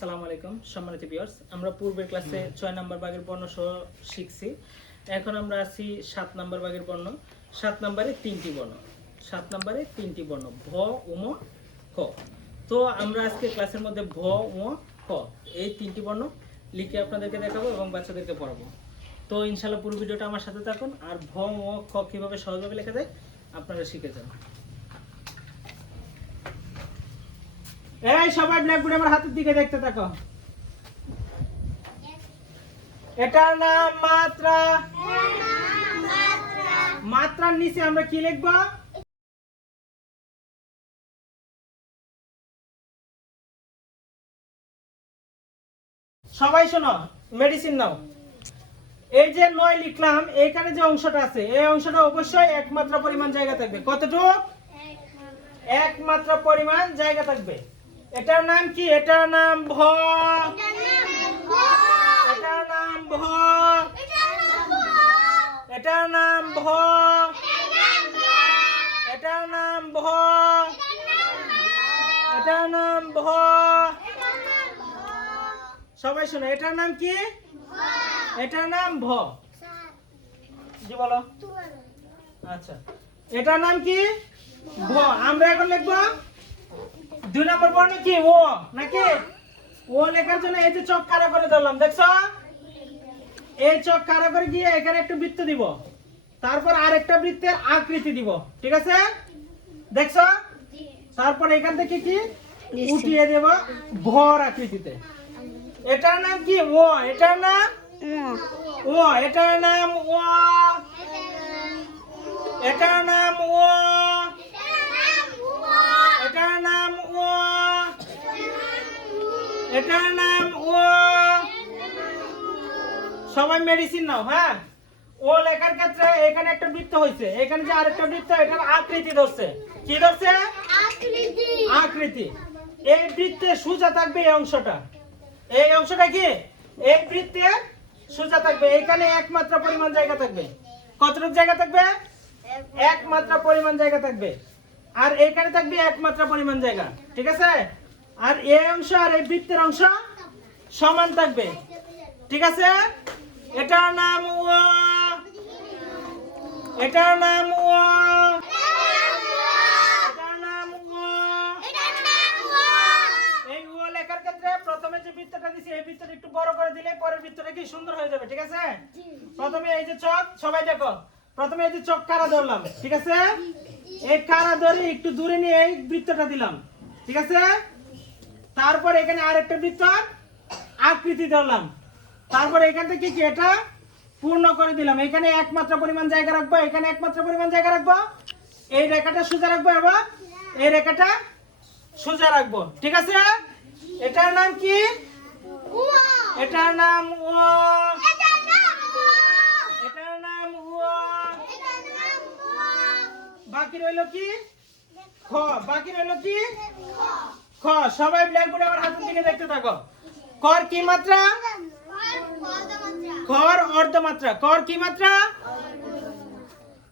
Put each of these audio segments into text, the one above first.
আসসালামু আলাইকুম সম্মানিত ভিউয়ার্স, আমরা পূর্বের ক্লাসে 6 নম্বর ভাগের বর্ণ সহ শিখছি। এখন আমরা আছি 7 নম্বর ভাগের বর্ণ। 7 নম্বরে তিনটি বর্ণ, 7 নম্বরে তিনটি বর্ণ ভ, উম, ক। তো আমরা আজকে ক্লাসের মধ্যে ভ, উম, ক এই তিনটি বর্ণ লিখে আপনাদেরকে দেখাবো এবং বাচ্চাদেরকে পড়াবো। তো ইনশাআল্লাহ পুরো ভিডিওটা আমার সাথে থাকুন। আর ভ, উম, ক কিভাবে সহজভাবে লেখা যায় আপনারা শিখে যান। এই সবাই ব্ল্যাকবোর্ডে আমার হাতের দিকে দেখতে থাকো। এটার নাম মাত্রা। মাত্রার নিচে আমরা কি লিখব? সবাই শোনো, মেডিসিন নাও। এই যে 9 লিখলাম, এখানে যে অংশটা আছে এই অংশটা অবশ্যই একমাত্রা পরিমাণ জায়গা থাকবে। কতটুকু? একমাত্রা পরিমাণ জায়গা থাকবে। এটার নাম কি? এটার নাম ভ। এটার নাম ভ। এটার নাম ভ। এটার নাম ভ। এটার নাম ভ। সবাই শোনো, এটার নাম কি? এটার নাম ভ। জি বলো। আচ্ছা, এটার নাম কি? ভ। আমরা এখন লিখবো 2 নম্বর বর্ণ কি? ও নাকি? ও লেখার জন্য এই যে চক খাড়া করে ধরলাম, দেখছো? এই চক খাড়া করে গিয়ে এখানে একটা বৃত্ত দিব, তারপর আরেকটা বৃত্তের আকৃতি দিব, ঠিক আছে? দেখছো? তারপর এখান থেকে কি উঠিয়ে দেব ভর আকৃতিতে। এটার নাম কি? ও। এটার নাম ও। এটার নাম ও। এটার নাম ও। এটার নাম ও। এটার নাম ও। সবাই মেডিসিন নাও। হ্যাঁ, ও লেখার ক্ষেত্রে এখানে একটা বৃত্ত হয়েছে, এখানে যে আরেকটা বৃত্ত, এটার আকৃতি ধরছে। কি ধরছে? আকৃতি। এই বৃত্তে সোজা থাকবে এই অংশটা। এই অংশটা কি? এই বৃত্তে সোজা থাকবে। এখানে একমাত্রা পরিমাণ জায়গা থাকবে। কতটুকু জায়গা থাকবে? একমাত্রা পরিমাণ জায়গা থাকবে। আর এখানে থাকবে একমাত্রা পরিমাণ জায়গা, ঠিক আছে? আর এই অংশ আর এই বৃত্তের অংশ সমান থাকবে, ঠিক আছে? এটার নাম ও। এটার নাম ও। এটার নাম ও। এই ও লেখার ক্ষেত্রে প্রথমে যে বৃত্তটা দিছি এই বৃত্তটা একটু বড় করে দিলে পরের বৃত্তটা কি সুন্দর হয়ে যাবে, ঠিক আছে? প্রথমে এই যে চক, সবাই দেখো, প্রথমে এই যে চক কারা ধরলাম, ঠিক আছে? এই কারা ধরে একটু দূরে নিয়ে এই বৃত্তটা দিলাম, ঠিক আছে? তারপর এখানে আরেকটা বৃত্ত আকৃতি ধরলাম, তারপর এখান থেকে কি এটা পূর্ণ করে দিলাম। এখানে একমাত্রা পরিমাণ জায়গা রাখবো, এখানে একমাত্রা পরিমাণ জায়গা রাখবো, এই রেখাটা সোজা রাখবো এবং এই রেখাটা সোজা রাখবো, ঠিক আছে? এটার নাম কি? এটার নাম ও। এটার নাম ও। বাকি রইল কি? খ। বাকি রইল কি? খ। সবাই ব্ল্যাকবোর্ডে আমার হাতের দিকে দেখতে থাকো। কর কি মাত্রা? কর অর্ধমাত্রা। কর কি মাত্রা?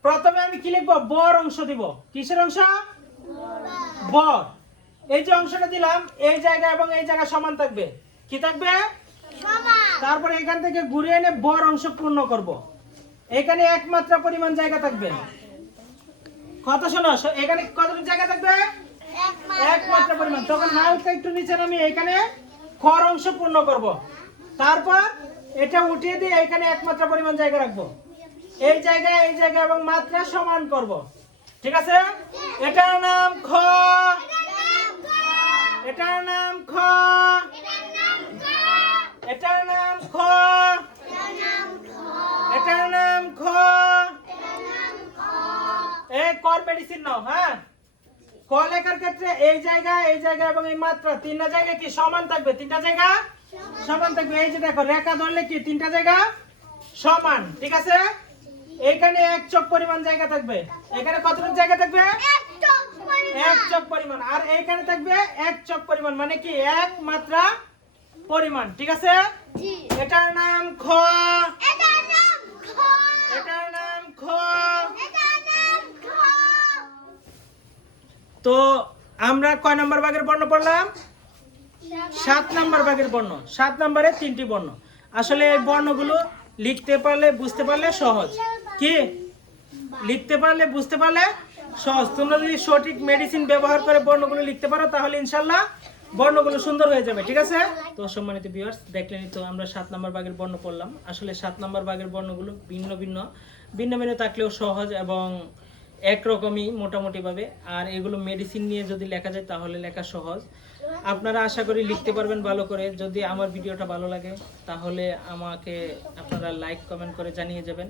প্রথমে আমি কি লিখবো? বর অংশ দিব। কিসের অংশ? বর। এই যে অংশটা দিলাম এই জায়গা এবং এই জায়গা সমান থাকবে। কি থাকবে? সমান। তারপরে এখান থেকে ঘুরে এনে বর অংশ পূর্ণ করব। এখানে একমাত্রা পরিমাণ জায়গা থাকবে। কত শোনো, এখানে কতটুকু জায়গা থাকবে? একমাত্রা পরিমাণ। তখন হালকা একটু নিচে নামি এখানে খর অংশ পূর্ণ করব। তারপর এটা উঠিয়ে দিয়ে এখানে একমাত্রা পরিমাণ জায়গা রাখবো। এই জায়গা এবং মাত্রা সমান করব, ঠিক আছে? এটার নাম খ। এটার নাম খ। এটার নাম খ। এটার নাম খ। এই কর মেডিসিন নাও। হ্যাঁ, ক লেখার ক্ষেত্রে এই জায়গা এবং এই মাত্রা তিনটা জায়গা কি সমান থাকবে? তিনটা জায়গা সমান থাকবে। এই যে দেখো, রেখা ধরলে কি তিনটা জায়গা সমান, ঠিক আছে? এখানে এক চক পরিমাণ জায়গা থাকবে। এখানে কতটুকু জায়গা থাকবে? এক চক পরিমাণ। আর এইখানে থাকবে এক চক পরিমাণ, মানে কি এক মাত্রা পরিমাণ, ঠিক আছে? এটার নাম খ। এটার নাম খ। তো আমরা কয় নম্বর ভাগের বর্ণ পড়লাম? 7 নাম্বার ভাগের বর্ণ। 7 নম্বরে 3টি বর্ণ। আসলে এই বর্ণগুলো লিখতে পারলে বুঝতে পারলে সহজ। কি লিখতে পারলে বুঝতে পারলে সহজ। তোমরা যদি সঠিক মেডিসিন ব্যবহার করে বর্ণগুলো লিখতে পারো তাহলে ইনশাআল্লাহ বর্ণগুলো সুন্দর হয়ে যাবে। ঠিক আছে? তো সম্মানিত ভিউয়ার্স, দেখলেনই তো আমরা 7 নাম্বার ভাগের বর্ণ পড়লাম। আসলে 7 নাম্বার ভাগের বর্ণগুলো ভিন্ন ভিন্ন থাকলেও সহজ এবং একরকমই মোটামুটি ভাবে। আর এগুলো মেডিসিন নিয়ে যদি লেখা যায় তাহলে লেখা সহজ। আপনারা আশা করি লিখতে পারবেন ভালো করে। যদি আমার ভিডিওটা ভালো লাগে তাহলে আমাকে আপনারা লাইক কমেন্ট করে জানিয়ে যাবেন।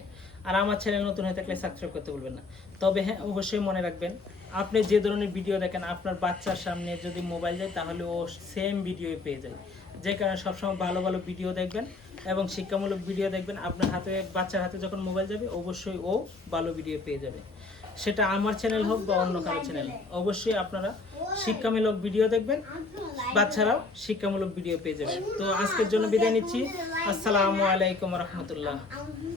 আর আমার চ্যানেল নতুন হয়ে থাকলে সাবস্ক্রাইব করতে ভুলবেন না। তবে হ্যাঁ, অবশ্যই মনে রাখবেন, আপনি যে ধরনের ভিডিও দেখেন আপনার বাচ্চার সামনে যদি মোবাইল যায় তাহলে ও সেম ভিডিও পেয়ে যায়। যে কারণে সবসময় ভালো ভালো ভিডিও দেখবেন এবং শিক্ষামূলক ভিডিও দেখবেন। আপনার হাতে বাচ্চার হাতে যখন মোবাইল যাবে অবশ্যই ও ভালো ভিডিও পেয়ে যাবে। সেটা আমার চ্যানেল হোক বা অন্য কারো চ্যানেল, অবশ্যই আপনারা শিক্ষামূলক ভিডিও দেখবেন, বাচ্চারাও শিক্ষামূলক ভিডিও পেয়ে যাবে। তো আজকের জন্য বিদায় নিচ্ছি। আসসালামু আলাইকুম রহমতুল্লাহ।